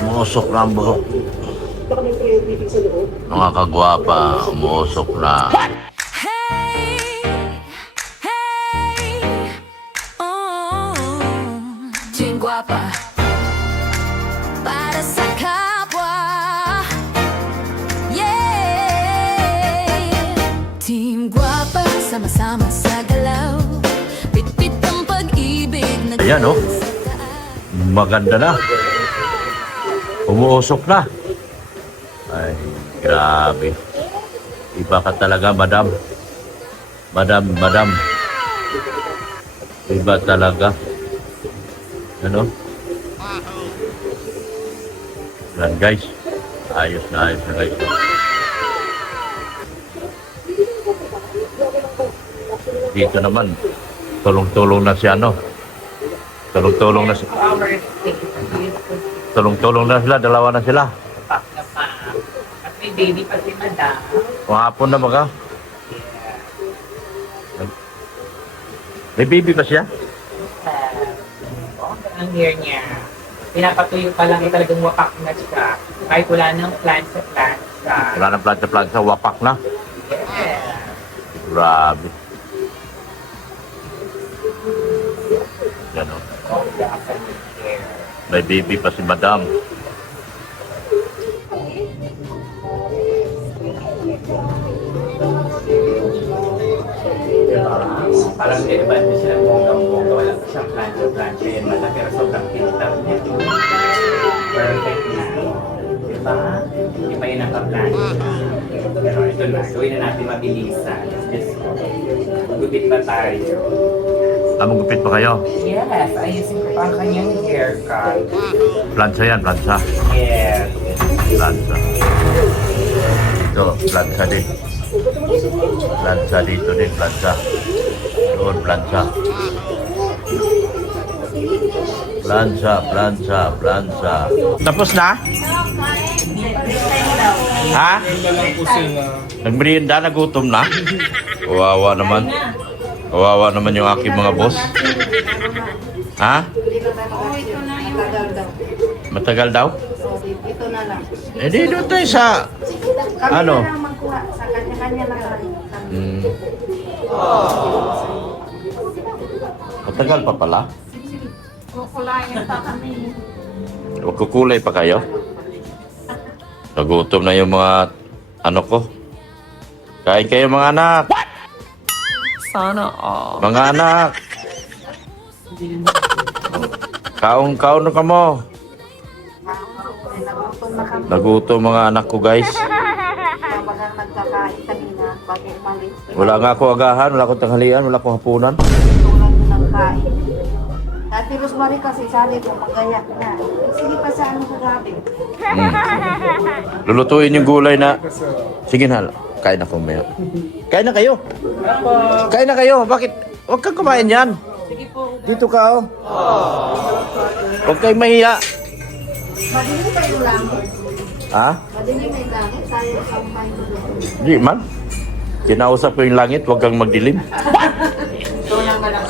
Umuusok na ang buhok. Mga kagwapa, umuusok na. Hey, hey, oh, Team Guapa, para sa kapwa, yeah. Team Guapa, sama-sama sa galaw, bit-bit ang pag-ibig na Ayan, oh. Maganda na. Umuusok na. Ay, grabe. Iba ka talaga, madam. Madam. Iba talaga. Ano? Yan, guys. Ayos na, guys. Dito naman, tulong-tulong na si ano. Tulong-tulong na sila, dalawa na sila. At may baby pa si Madam. Kahapon na baga. May baby pa siya? Ang hair niya. Pinapatuyo pa lang, talagang wapak na siya. Kahit wala nang plants sa plants. Wala nang planta-planta, wapak na. Yeah. Grabe. Yan, oh. May baby pa si madam. Parang iba na siya bonggang-bongga. Wala pa siyang planta. Yan mata, pero sobrang pinitang niya. Perfect na. Diba? Iba yun ang ka-planta. Pero ito na, gawin na natin mabilisan. Just gupit pa tayo. Magupit pa kayo? Yes, ayusin ko pa ang kanyang haircut. Plancha yan, plancha. Yes. Plancha. Ito, plancha din. Plancha dito din, plancha. Doon, plancha. Plancha. Tapos na? Ha? Nagmerienda, nagutom na? Kawawa naman. Kawawa naman yung aking mga boss. Ha? Matagal daw? Ito na lang. Eh di doon tayo sa... Ano? Kami na lang magkuha. Sa kanya-kanya lang lang. Hmm. Matagal pa pala? Kukulayan pa kami. Kukulay pa kayo? Nagutom na yung mga ano ko. Kain kayo mga anak. Sana all. Mga anak. Kaon na ka mo. Nagutom mga anak ko guys. Bagang nagkakain kanina bago umalis. Wala nga ako agahan, wala akong tanghalian, wala akong hapunan. Tulad ko nagkain. Dati Rosemary kasi sabi ko magayak na. Sige pa sa ano sa gabi. Lulutuin yung gulay na... Sige na, kain ako mayo. Kain na kayo. Kain na kayo. Bakit? Huwag kang kumain yan. Dito ka, oh. Huwag kayong mahiya. Madilim pa yung langit. Ha? Madilim na yung langit. Tayo sa umain ko. Di man. Kinausap ko yung langit, huwag kang magdilim. Tulang na lang.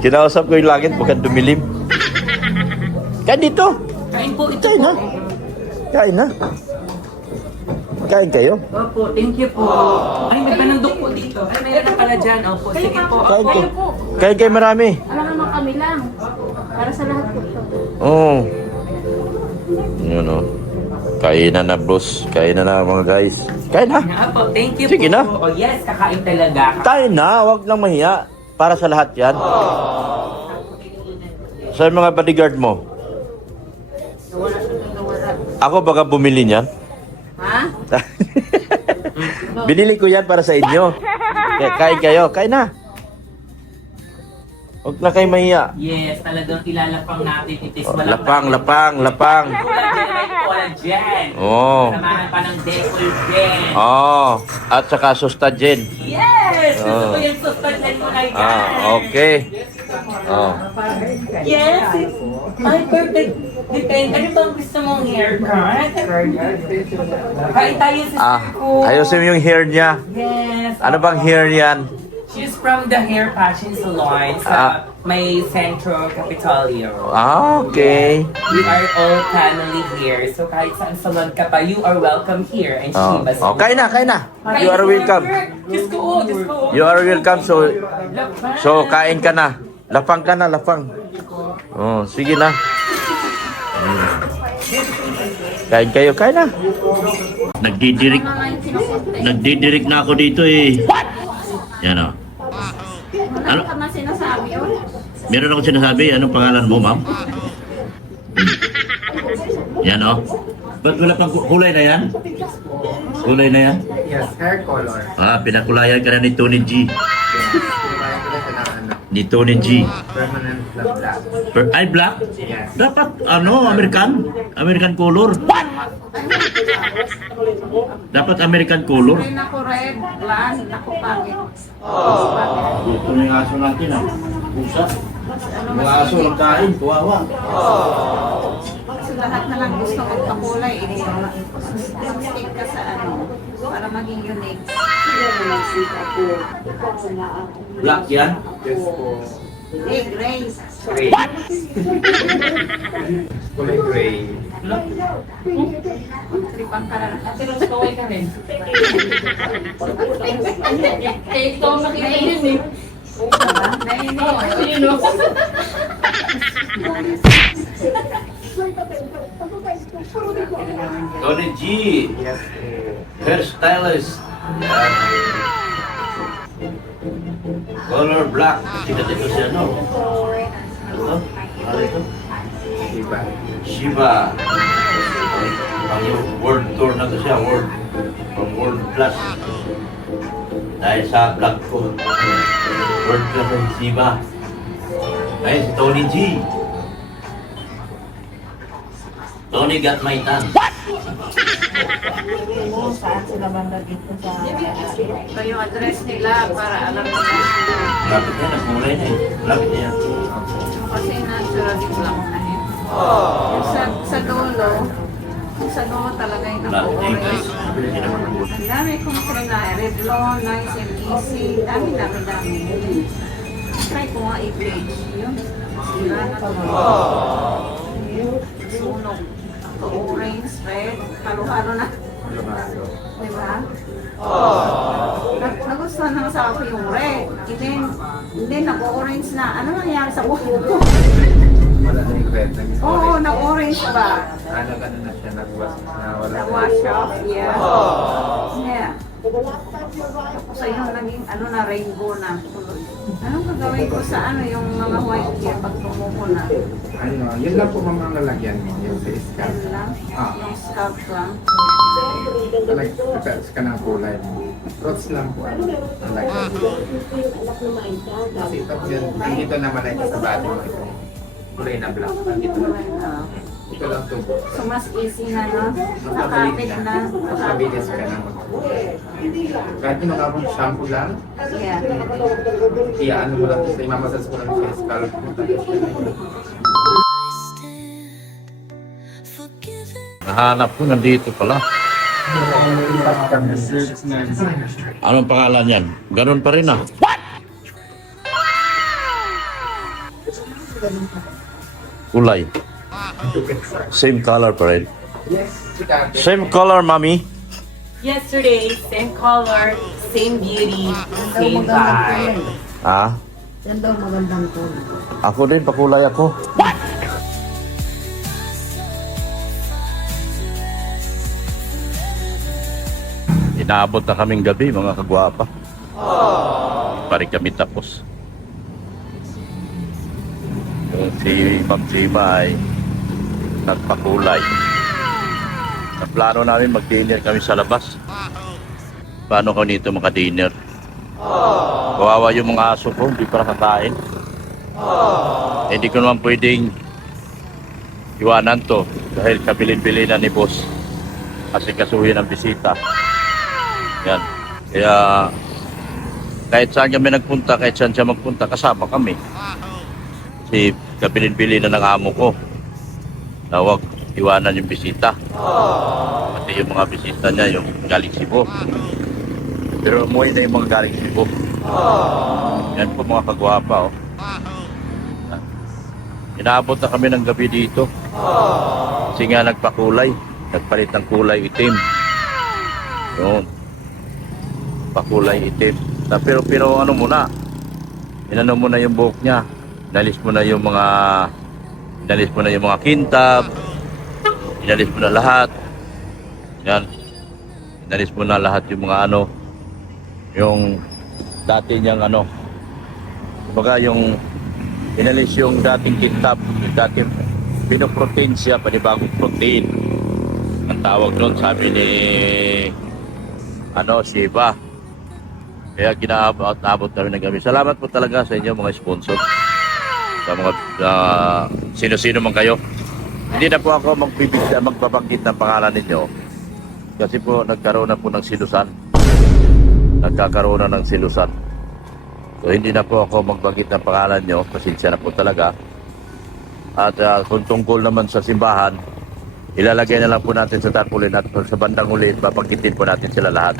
Kinausap ko yung langit, huwag kang dumilim. Kain dito. Kain po ito Kain na. Kain na. Kain kayo. Opo, thank you po. Ay, may panandok po dito. Ay, mayroon na pala dyan. Opo, sige po. Kain kayo. Kain kayo marami. Alam naman kami lang. Para sa lahat po ito. Oo. Yun o. Kainan na bros. Kainan na mga guys. Kain na. Opo, thank you Sige po. na. Oh, yes, kakain talaga. Kain na. Huwag lang mahiya. Para sa lahat yan. Sa mga bodyguard mo. Ako baka bumili niyan. Ha? Binili ko yan para sa inyo. Kain kayo. Kain na. Huwag na kayo mahiya. Yes, talagang ilalapang natin. It is Lapang. collagen. Oo. Samahan pa ng Decolgen. Oh. At saka sustagen. Yes! Gusto Oh. ko yung sustagen mo na yan. Okay. Oh. Yes! Ay, perfect. Depende. Ano bang gusto mong haircut? Kain tayo sa ko. Ayusin mo yung hair niya. Yes. Ano bang hair yan? She's from the Hair Fashion Salon sa may Centro Capitolio. Okay. We are all family here. So kahit saan salon ka pa, you are welcome here. And Shiba Salon. Kain na. You are welcome. Just go, just go. You are welcome. So kain ka na. Lapang ka na, lapang. Oh, sige na. Kain kayo, kain na. Nagdidirik na ako dito eh. Yan o. Ano? Tama sinasabi yun. Meron ako sinasabi. Anong pangalan mo, ma'am? Yan o. Ba't wala pang kulay na yan? Kulay na yan? Yes, hair color. Pinakulayan ka na ni Tony G. Kailangan ko na ano, Ni Tony G. permanent black. Ay, black? Yes. Dapat, American color. Dapat American color. Rin ako red, blonde, ako pangit. Ito na yung aso natin, Pusa. Mga aso ng kain, tuwawa. Kasi lahat na lang gusto magpakulay. Stick ka sa para maging unique. Black yan? Yes po. Hey, Grace. Gray. Kulay gray. Tripang ka na. Ate Rose, kaway ka rin. Eh, ito ang nakita yun eh. Ayun o. Tony G. Yes. Hairstylist. Color black. Sikat ito siya, no? Ano? Ano ito? Diba? Shiba. Ang world tour na to siya, from World Plus. Dahil sa black ko, World Plus ng Shiba. Ayun, si Tony G. Tony got my tan. Saan sila banda dito sa... Ito yung address nila para alam mo na. Lapit na, nagmulay na eh. Lapit na yan. Kasi natural din lang na yun. Yung sa dulo, yung sa dulo talaga yung Lapit na yun, guys. nakukulit. Hindi naman nabuti. Ang dami kong na Revlon, Nice and Easy. Dami. Try ko nga i-page. Yun. Sira na to. Sunog. Ito orange, red. Halo-halo na. Diba? Nagustuhan ng asawa ko yung red. Hindi, nag-orange na. Ano nangyari sa ulo ko? Wala na yung red. Oo, nag-orange ba? Ano na siya, nagwas na wala. Nag-wash off, yeah. Yeah. Tapos ayun, naging na, rainbow na. Anong gagawin ko sa yung mga white hair pag tumuko na? Ano, yun lang po mga lalagyan mo, yung sa scalp. Yun lang? Yung scalp lang? Nag-prepare ka ng kulay mo. Roots lang po ang lalagyan. Kasi ito, dito naman ay sa body mo ito. Kulay na black. Dito lang. Ito lang to. So mas easy na, no? Mas Nakapit mabilis na. Mas mabilis ka na mag-kulay. Kahit yung mga shampoo lang, Yeah. ano mo lang, sa imamasas mo lang sa scalp mo. Nahanap ko, nandito pala. Anong pangalan yan? Ganun pa rin Kulay. Same color pa rin. Same color, mami. Yesterday, same color, same beauty, same vibe. Yan daw magandang ko. Ako din, pakulay ako. Inaabot na kaming gabi, mga kagwapa. Pari kami tapos. Yung si Ma'am Chima ay nagpakulay. Ang plano namin mag-dinner kami sa labas. Paano ko nito maka-dinner? Kawawa yung mga aso ko, hindi pa nakakain. Hindi ko naman pwedeng iwanan to dahil kabilin-bilin na ni boss kasi kasuhin ang bisita. Yan. Kaya kahit saan kami nagpunta, kahit saan siya magpunta, kasama kami. Kasi kabilin-bili na ng amo ko na huwag iwanan yung bisita. Kasi yung mga bisita niya, yung galing Cebu. Pero umuwi na yung mga galing Cebu. Yan po mga kagwapa, oh. Inaabot na kami ng gabi dito. Kasi nga nagpakulay. Nagpalit ng kulay itim. Yun. Pakulay itim. Pero ano muna, inano mo na yung buhok niya. Inalis mo na yung mga kintab. Inalis mo na lahat. Yan. Inalis mo na lahat yung mga ano, yung dati niyang ano, kumbaga yung inalis yung dating kintab, yung dating pinoprotein siya, panibagong protein. Ang tawag doon, sabi ni Shiva. Kaya ginaabot namin ng gabi. Salamat po talaga sa inyo mga sponsor. Sa mga sino-sino man kayo. Hindi na po ako magbabanggit ng pangalan ninyo. Kasi po nagkaroon na po ng silusan. Nagkakaroon na ng silusan. So hindi na po ako magbanggit ng pangalan nyo. Pasensya na po talaga. At kung tungkol naman sa simbahan, ilalagay na lang po natin sa tarpaulin at sa bandang huli, babanggitin po natin sila lahat.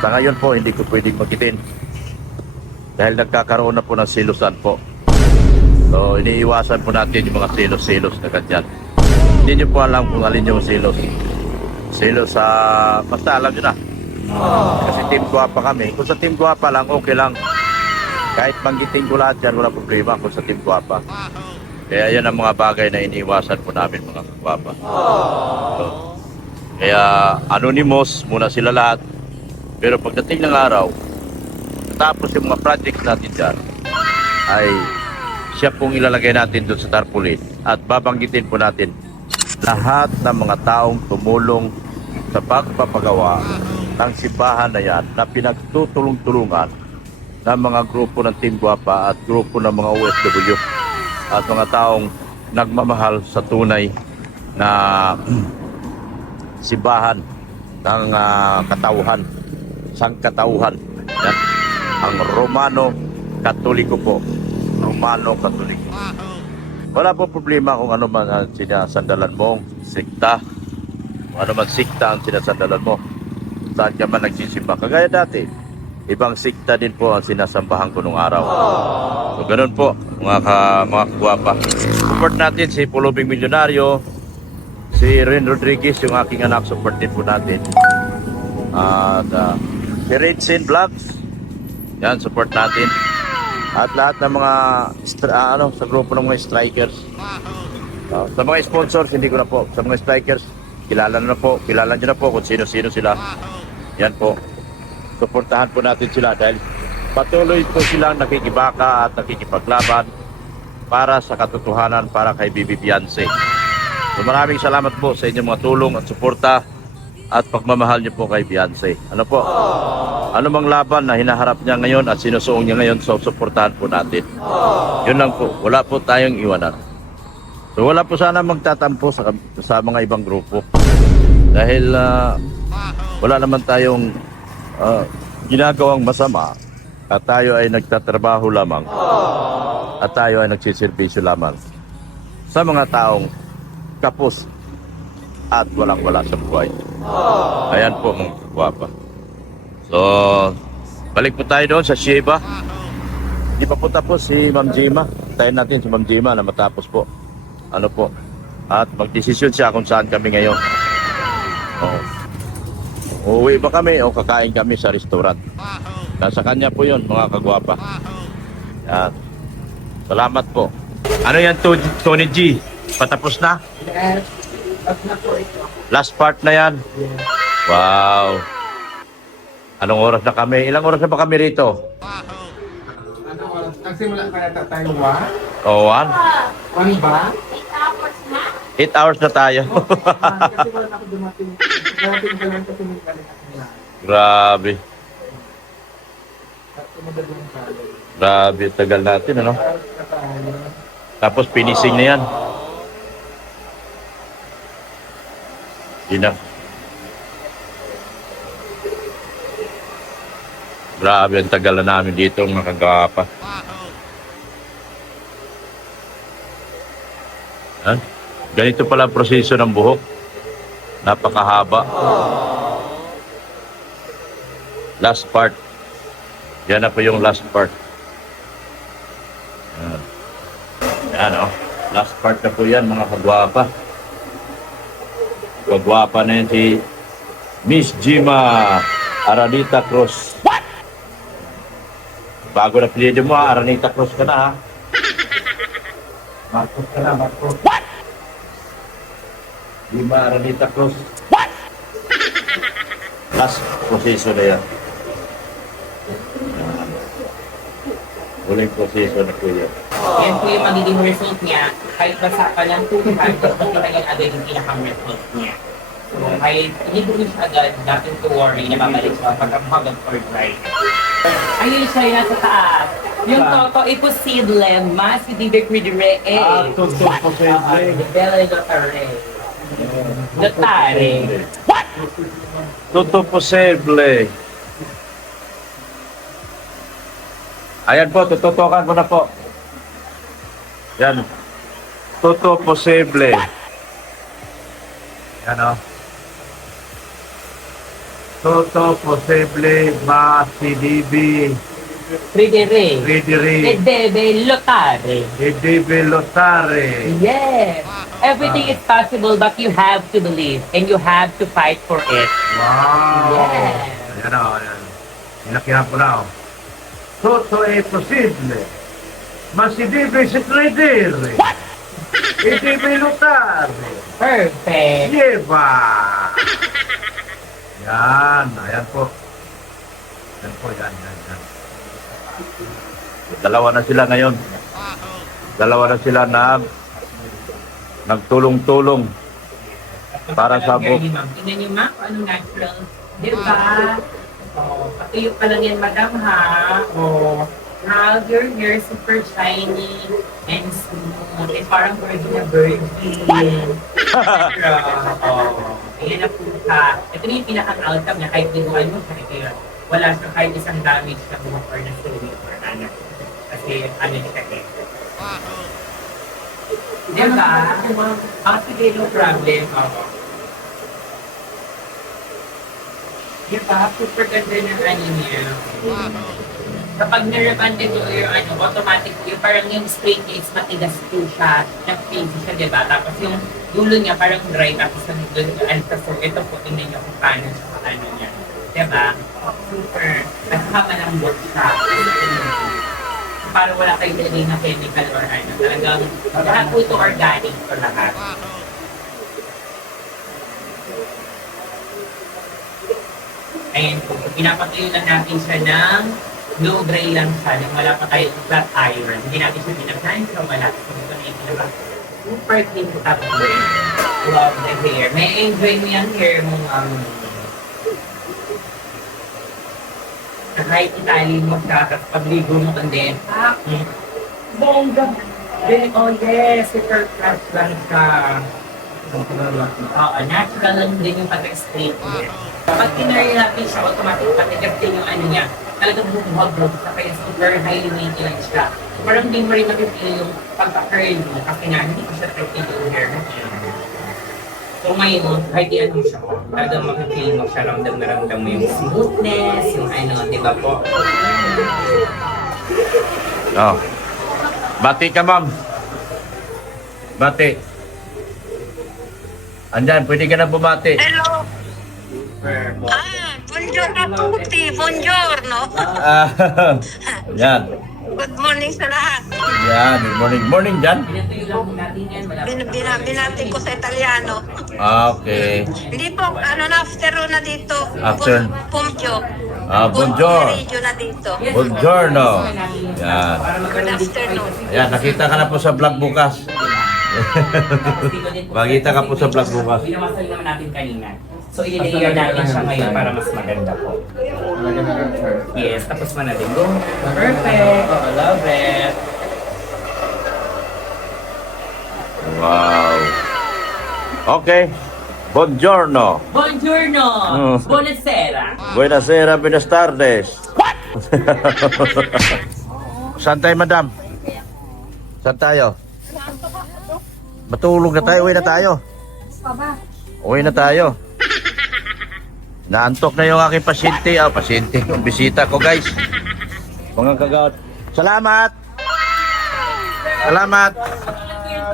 Sa ngayon po, hindi ko pwedeng magitin. Dahil nagkakaroon na po ng silusan po. So, iniiwasan po natin yung mga silos-silos na ganyan. Hindi nyo po alam kung alin yung silos. Silos sa... basta alam nyo na. Kasi team guwapa kami. Kung sa team guwapa lang, okay lang. Kahit banggitin ko lahat yan, wala problema kung sa team guwapa. Kaya yan ang mga bagay na iniiwasan po namin mga guwapa. So, kaya anonymous muna sila lahat. Pero pagdating ng araw, tapos yung mga projects natin dyan, ay siya pong ilalagay natin doon sa tarpaulin at babanggitin po natin lahat ng mga taong tumulong sa pagpapagawa ng simbahan na yan na pinagtutulong-tulungan ng mga grupo ng Team Guapa at grupo ng mga OFW at mga taong nagmamahal sa tunay na simbahan ng katauhan, sangkatauhan. Yan. Ang Romano Katoliko po. Romano Katoliko. Wala po problema kung ano man ang sinasandalan mong sikta. Kung ano man sikta ang sinasandalan mo. Saan ka man nagsisimba. Kagaya dati, ibang sikta din po ang sinasambahan ko nung araw. So ganun po, mga kagwapa. Support natin si Pulubing Milyonaryo, si Ren Rodriguez, yung aking anak, support din po natin. At si Redsin Vlogs, yan, support natin. At lahat ng mga sa grupo ng mga strikers. Sa mga sponsors, hindi ko na po. Sa mga strikers, kilala nyo na po kung sino-sino sila. Yan po. Suportahan po natin sila dahil patuloy po silang nakikibaka at nakikipaglaban para sa katotohanan, para kay Bibi Beyonce. So maraming salamat po sa inyong mga tulong at suporta at pagmamahal niyo po kay Beyonce. Ano po? Ano mang laban na hinaharap niya ngayon at sinusuong niya ngayon, so suportahan po natin. Yun lang po. Wala po tayong iwanan. So wala po sana magtatampo sa mga ibang grupo. Dahil wala naman tayong ginagawang masama at tayo ay nagtatrabaho lamang at tayo ay nagsiservisyo lamang sa mga taong kapos at walang-wala sa buhay. Ayan po mga guwapa. So, balik po tayo doon sa Shiva. Hindi pa po tapos si Ma'am Jima. Tayo natin si Ma'am Jima na matapos po. Ano po? At magdesisyon siya kung saan kami ngayon. Uuwi ba kami o kakain kami sa restaurant? Nasa kanya po yun, mga kagwapa. Yan. Salamat po. Ano yan, Tony G? Patapos na? Yes. Na po ito. Last part na yan? Wow. Anong oras na kami? Ilang oras na ba kami rito? Ano oras? Nagsimula ka na tayo 1? Oh, 1 ba? 8 hours na tayo. Kasi wala na ako dumating. Dumating ka lang kasi may balik ako na. Grabe. At tumagalong ka. Grabe, tagal natin, ano? Tapos finishing na yan. Yun na. Grabe, ang tagal na namin dito, mga kagwapa. Ha? Ganito pala ang proseso ng buhok. Napakahaba. Last part. Yan na po yung last part. Yan. Yan o. Last part na po yan mga kagwapa. Kagwapa na yan si Miss Jima Aranita Cruz. What? Bago na pilihan mo ha, Aranita Cruz ka na ha. Marcos ka na, Marcos. What? Jima Aranita Cruz. What? Last proseso na yan. Huling proseso na po yan. Yan po yung magiging result niya. Kahit basa pa lang 2 times, hindi talagang agad yung pinaka-result niya. So, kahit hindi po siya agad, nothing to worry, nababalik siya pagka-habang for dry. Ayun siya yung nasa taas. Yung toto, imposible, mas hindi dire Totoo po sa Bella Lotare. Lotare. What? Totoo posible. Ayan po, tututukan ko na po. Yan. Totoo posible. Yan o. Totoo posible masidibi. Ridere. Ridiri. Debe Lotare. Idibi lotare. Yes. Everything is possible, but you have to believe and you have to fight for it. Wow. Yes. Ayan o. Ayan. Inakihan ko na o. Totoo e posible. Masidibi si ridiri. What? Idibi lotare. Perfect. Yeba! Yan, ayan po. Yan po, yan. Dalawa na sila ngayon. Dalawa na sila na nagtulong-tulong para sa buhok. Tingnan niyo ma, kung anong natural. Diba? Oh, patuyo pa lang yan, madam ha. Oh, now your hair super shiny and smooth. Eh, parang virgin na virgin. Oh, ayan na po ka. Ito na yung pinaka-outcome niya. Kahit dibuhan mo, kahit wala siya kahit isang damage na buhok or na swimming or ano. Kasi ano siya eh. Diba? Sige, no problem. Oo. Diba? Super ganda ng ano niya. Kapag na-rebanded mo yung ano, automatic yung parang yung straight is matigas po siya, nag-fade siya, diba? Tapos yung dulo niya parang dry, tapos ang dulo niya, and so ito po, tingnan niyo kung paano siya, ano niya. Diba? Super. At saka malambot siya. Parang wala kayo nilagay na chemical or ano. Talagang lahat po ito organic ko lahat. Ayan po, pinapatuyo lang natin siya ng low dry lang siya, nang wala pa tayo flat iron. Hindi natin siya pinagnahin, so wala. So ito na yung pinaka super clean po tapos din. Love the hair. May enjoy mo yung hair mo, kahit itali mo siya, tapos pagligo mo and then, bongga! Then, oh yes, super fresh lang siya. Oo, natural lang din yung pag-straight niya. Kapag tinari natin siya, automatic patigas din yung ano niya. Talagang bumuhag-bug siya, kaya super highly maintenance siya. So, parang hindi mo rin makipili yung pagka-curl mo, kasi nga, hindi ko siya treated yung hair mo. So ngayon, kahit ano siya, talagang makipili mo siya, ramdam na ramdam mo yung smoothness, yung ano, di ba po? Oh. Bati ka, ma'am. Bati. Andyan, pwede ka na bumati. Hello! Buongiorno a tutti! Buongiorno! Yan. Good morning sa lahat! Yan, good morning. Morning, Jan. Pinatuyo lang po natin yan, malapit. Binati ko sa Italiano. Okay. Hindi po, ano na, afternoon na dito. Afternoon. Pumpio. Buongiorno. Radio na dito. Buongiorno. Yan. Good afternoon. Ayan, nakita ka na po sa vlog bukas. Makita ka po sa vlog bukas. Binawasal naman natin kanina. So, i-layer natin siya ngayon para mas maganda po. Yes, tapos mo na din. Go. Perfect. Oh, love it. Wow. Okay. Buongiorno. Buongiorno. Oh. Buonasera. Buenasera, buenas tardes. What? Saan tayo, madam? Saan tayo? Matulog na tayo, uwi na tayo. Pa ba? Uwi na tayo. Naantok na yung aking pasyente. Pasyente, yung bisita ko guys. Mga kagawad. Salamat! Salamat!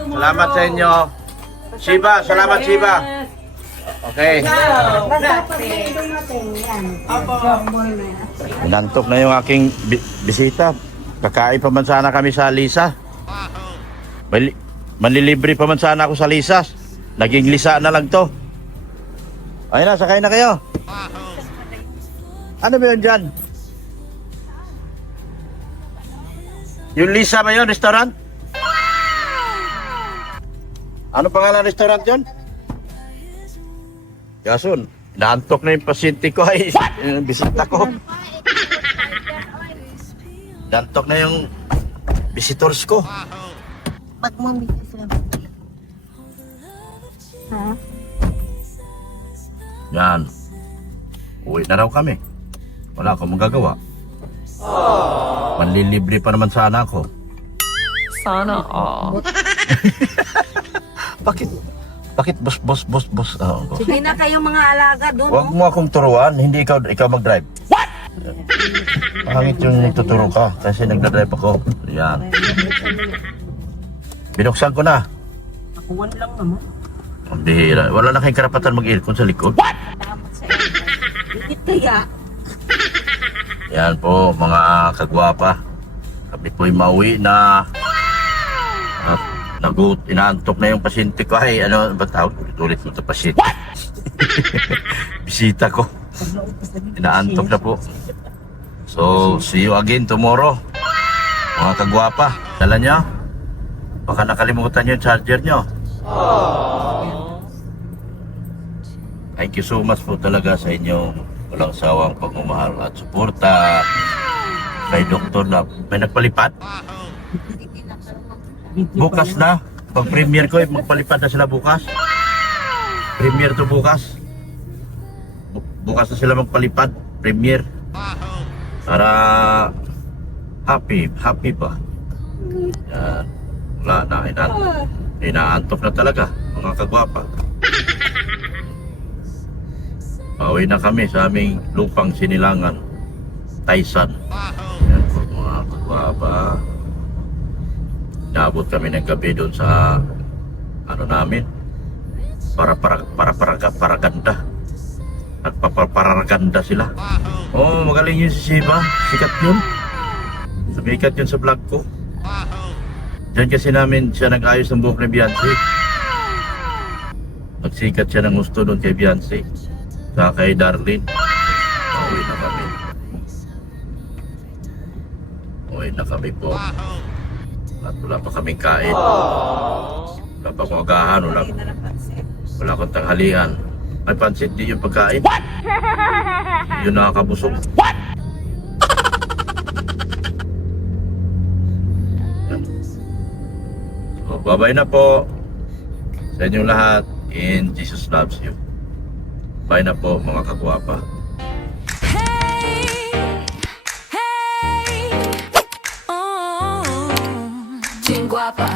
Salamat sa inyo. Shiba, salamat Shiba. Okay. Basta pag may dumating, yan. Nantok na yung aking bisita. Kakain pa man sana kami sa Lisa. Manlilibre pa man sana ako sa Lisa. Naging Lisa na lang to. Ayun na, sakay na kayo. Ano ba yun dyan? Yung Lisa ba yun, restaurant? Ano pangalan ng restaurant yun? Yasun, naantok na yung pasyente ko ay yung bisita ko. Naantok na yung visitors ko. Pag mamisis lang. Ha? Yan. Uwi na raw kami. Wala akong magagawa. Manlilibre pa naman sana ako. Sana all. Bakit boss? Oh. Sige na kayong mga alaga doon. Huwag mo akong turuan, hindi ikaw mag-drive. What? Pangit yung nagtuturo ka kasi nagdadrive ako. Yan. Binuksan ko na. Nakuwan lang naman. Ang bihira. Wala na kayong karapatan mag-aircon sa likod. Dapat sa inyo. Hindi kaya. Yan po mga kagwapa. Kami po'y mauwi na. At inaantok na yung pasyente ko. Ay, ano ba tawag? Ulit mo ito pasyente. Bisita ko. Inaantok na po. So, see you again tomorrow. Mga kagwapa. Dala nyo. Baka nakalimutan nyo yung charger nyo. Thank you so much po talaga sa inyong walang sawang pagmamahal at suporta. Kay Doktor na may nagpalipad. Bukas na. Pag premiere ko, magpalipad na sila bukas. Premiere to bukas. Bukas na sila magpalipad. Premiere. Para happy pa. Yan. Wala na. Inaantok na talaga. Mga kagwapa. Pauwi na kami sa aming lupang sinilangan. Taisan. Yan po mga kagwapa. Naabot kami ng gabi doon sa ano namin para ganda. Nagpaparaganda sila. Oh, magaling yun si Shiba. Sikat yun. Sumikat yun sa vlog ko. Diyan kasi namin siya nag-ayos ng buhok ni Beyonce. Nagsikat siya ng gusto doon kay Beyonce. Saka kay Darlene. Uwi na kami. Uwi na kami po. At wala pa kaming kain. Wala pa akong agahan. Wala akong tanghalian. May pansit, di yung pagkain. Yun nakakabusog. So, bye-bye na po sa inyong lahat. And Jesus loves you. Bye na po mga kagwapa. Guapa.